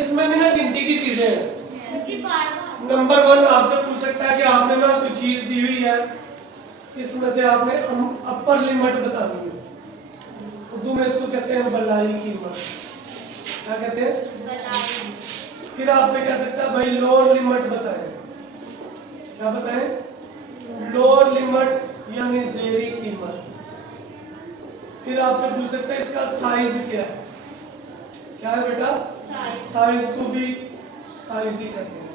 इसमें भी ना गिनती की चीजें हैं। नंबर 1 आपसे पूछ सकता है कि आपने ना कोई चीज दी हुई है, इसमें से आपने अपर लिमिट बतानी है। उर्दू में इसको कहते हैं बलाई कीमत। क्या कहते हैं? बलाई। फिर आपसे कह सकता है भाई लोअर लिमिट बताएं। क्या बताएं? लोअर लिमिट यानी जेरी कीमत। फिर आपसे पूछ सकता है इसका साइज क्या है। क्या है बेटा? साइज को भी साइज ही कहते हैं।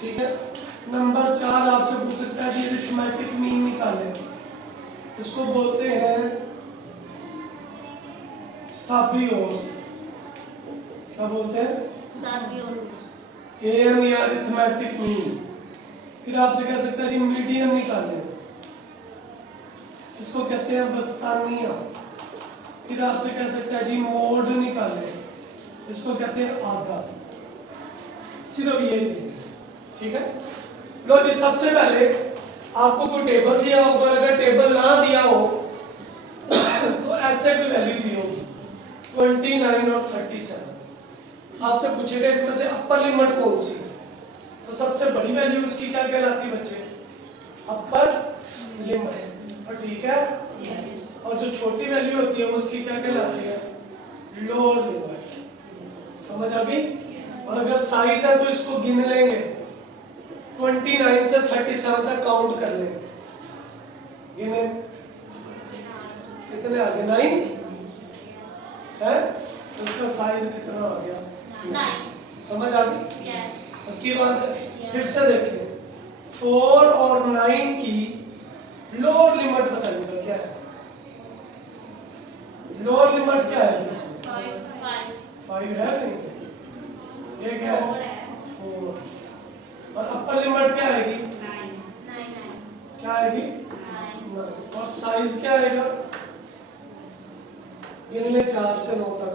ठीक है। नंबर 4 आपसे पूछ सकता है कि अरिथमेटिक मीन निकालें। इसको बोलते हैं साबी औसत। क्या बोलते हैं? साबी औसत। एम या अरिथमेटिक मीन। फिर आपसे कह सकता है जी मीडियन निकालें। इसको कहते हैं वस्तानिया। फिर आपसे कह सकता है जी मोड निकालें। इसको कहते हैं आधा। सिर्फ ये चीजें। ठीक है। लो जी, सबसे पहले आपको कोई टेबल दिया होगा, अगर टेबल ना दिया हो तो ऐसे कोई वैल्यू दी होगी 29 और 37। आपसे पूछेगा इसमें से अपर लिमिट कौन सी है, तो सबसे बड़ी वैल्यू उसकी क्या कहलाती है बच्चे? Upper limit. और ठीक है। और जो छोटी वैल्यू होती है उसकी क्या कहलाती है? Lower limit. समझ आ गई? और अगर साइज है तो इसको गिन लेंगे, 29 से 37 तक काउंट कर लेंगे। गिने कितने आ गए? 9 है। तो इसका साइज कितना आ गया? 9। समझ आ गई? यस। अब की बात है, फिर से देखिए 4 और 9 की लोअर लिमिट बताइएगा क्या है? लोअर लिमिट क्या है इसमें? 5 है नहीं? ये क्या है? 4। और अपर लिमिट क्या आएगी? 9। क्या आएगी? 9। और साइज क्या आएगा? गिन ले 4 से 9 तक।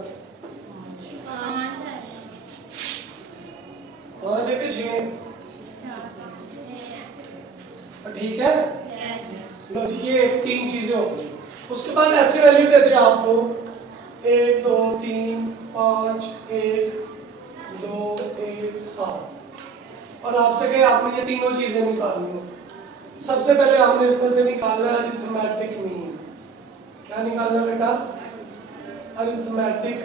5 है कि 6? ठीक है। लो जी, ये 3 चीजें हो गई। उसके बाद ऐसी वैल्यू दे दिया आपको 1 2 3 5 1 2 1 7 और आपसे कहे आपने ये तीनों चीजें निकालनी है। सबसे पहले आपने इसमें से निकालना है अरिथमेटिक मीन। क्या निकालना बेटा? Arithmetic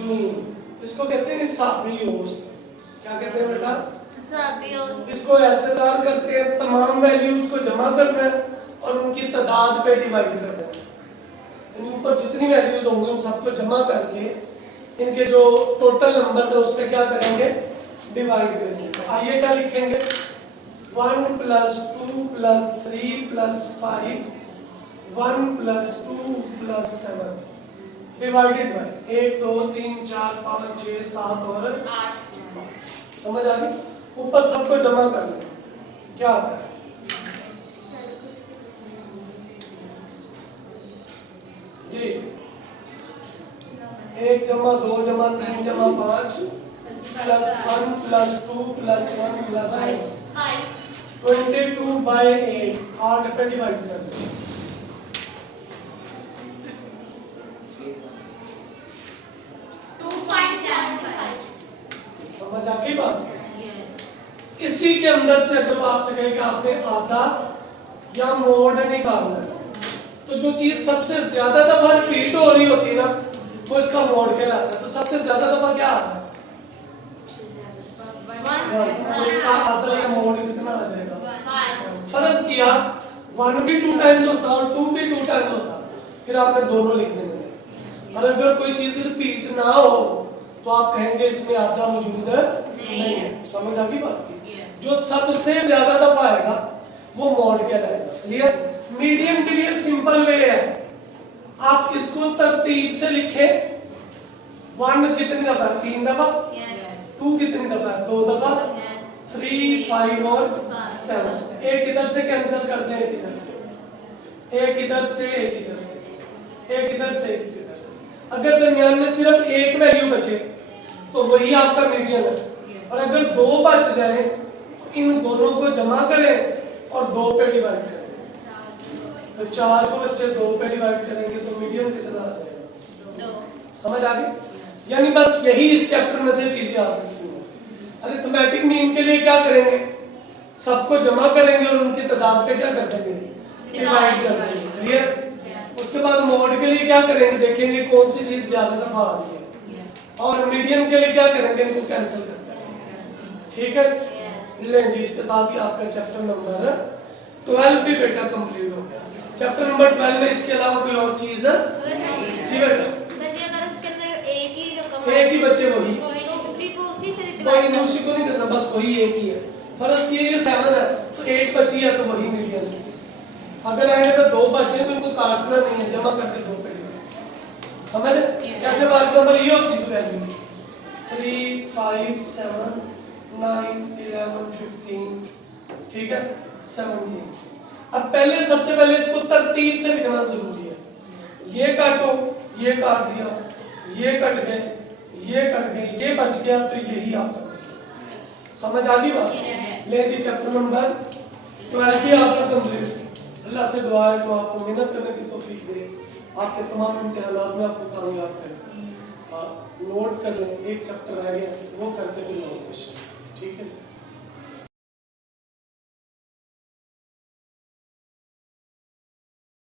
mean. इसको कहते हैं हिसाबी औसत। क्या कहते हैं बेटा? हिसाबी औसत। इसको एसएसआर करते हैं, तमाम वैल्यूज को जमा करना है और उनकी तादाद पे डिवाइड करना है। यानी ऊपर जितनी वैल्यूज होंगी उन सबको जमा करके इनके जो टोटल नंबर्स है उस पे क्या करेंगे? डिवाइड करेंगे। तो आइए क्या लिखेंगे? 1 + 2 + 3 + 5 1 + 2 + 7 डिवाइडेड बाय 1 2 3 4 5 6 7 और 8। समझ आ गई? ऊपर सबको जमा कर लें। क्या आता है? जी 1 जमा 2 जमा 3 जमा 5 + 1 + 2 + 1 + 5 22/8 8 पे डिवाइड कर दो। 2.75। समझ आ गई बात? इसी के अंदर से जब आपसे कहे कि आपने आधा या मोड निकालना है, तो जो चीज सबसे ज्यादा दफा रिपीट हो रही होती है ना, वो इसका मोड कहलाता है। तो सबसे ज्यादा दफा क्या आता है? तो इसका आधा या मोड कितना आ जाएगा? फर्ज किया 1 भी 2 टाइम्स होता और 2 भी 2 टाइम्स होता, फिर आपने दोनों लिख देने। और अगर कोई चीज रिपीट ना हो तो आप कहेंगे इसमें आधा मौजूद नहीं है। समझ आ गई बात की? जो सबसे ज्यादा दफा आएगा वो मोड कहलाएगा। क्लियर? मीडियम के लिए सिंपल वे है, आप इसको तरतीब से लिखें। 1 कितनी दफा है? 3 दफा। 2 कितनी दफा है? 2 दफा। 3 5 और 7। एक इधर से कैंसिल कर दें, एक इधर से, एक इधर से, एक इधर से, एक इधर से, एक इधर से। अगर दरमियान में सिर्फ एक वैल्यू बचे तो वही आपका मीडियन है। और अगर 2 बच जाए तो इन दोनों को जमा करें और 2 पे डिवाइड करें। तो 4 को बच्चे 2 पे डिवाइड करेंगे तो मीडियन कितना आ जाएगा? 2। समझ आ गई? यानी बस यही इस चैप्टर में से चीजें आ सकती हैं। अरिथमेटिक मीन के लिए क्या करेंगे, सबको जमा करेंगे और उनकी तादाद पे क्या कर देंगे, डिवाइड कर देंगे। क्लियर। उसके बाद मोड के लिए क्या करेंगे, देखेंगे कौन सी चीज ज्यादा दफा आ रही है, और मीडियम के लिए क्या करेंगे, इनको कैंसिल कर देंगे। ठीक है। ले जी, इसके साथ ही आपका चैप्टर नंबर 12 भी बेटा कंप्लीट हो गया। चैप्टर नंबर 12 में इसके अलावा कोई और चीज है जी बेटा? एक ही बच्चे वही उसी को नहीं करना, बस वही एक ही है। फर्ज किए ये 7 है तो एक बची है तो वही मीडियम है। अगर आगे पे 2 बचे तो इनको काटना नहीं है, जमा करके 2 पे डिवाइड। समझ? कैसे? फॉर एग्जांपल ये होती है वैल्यू 3 5 7 9 11 15, ठीक है, 17। अब पहले सबसे पहले इसको तरतीब से लिखना जरूरी है। ये काटो, ये काट दिया, ये कट गए, ये कट गए, ये बच गया, तो यही आपका समझ आ गई बात? ले जी, चैप्टर नंबर 12 भी आपका कंप्लीट। अल्लाह से दुआ है कि आपको मेहनत करने की तौफीक दे, आपके तमाम इम्तिहानात में आपको कामयाब करे। नोट कर लें, एक चैप्टर रह गया, वो करके भी लो क्वेश्चन।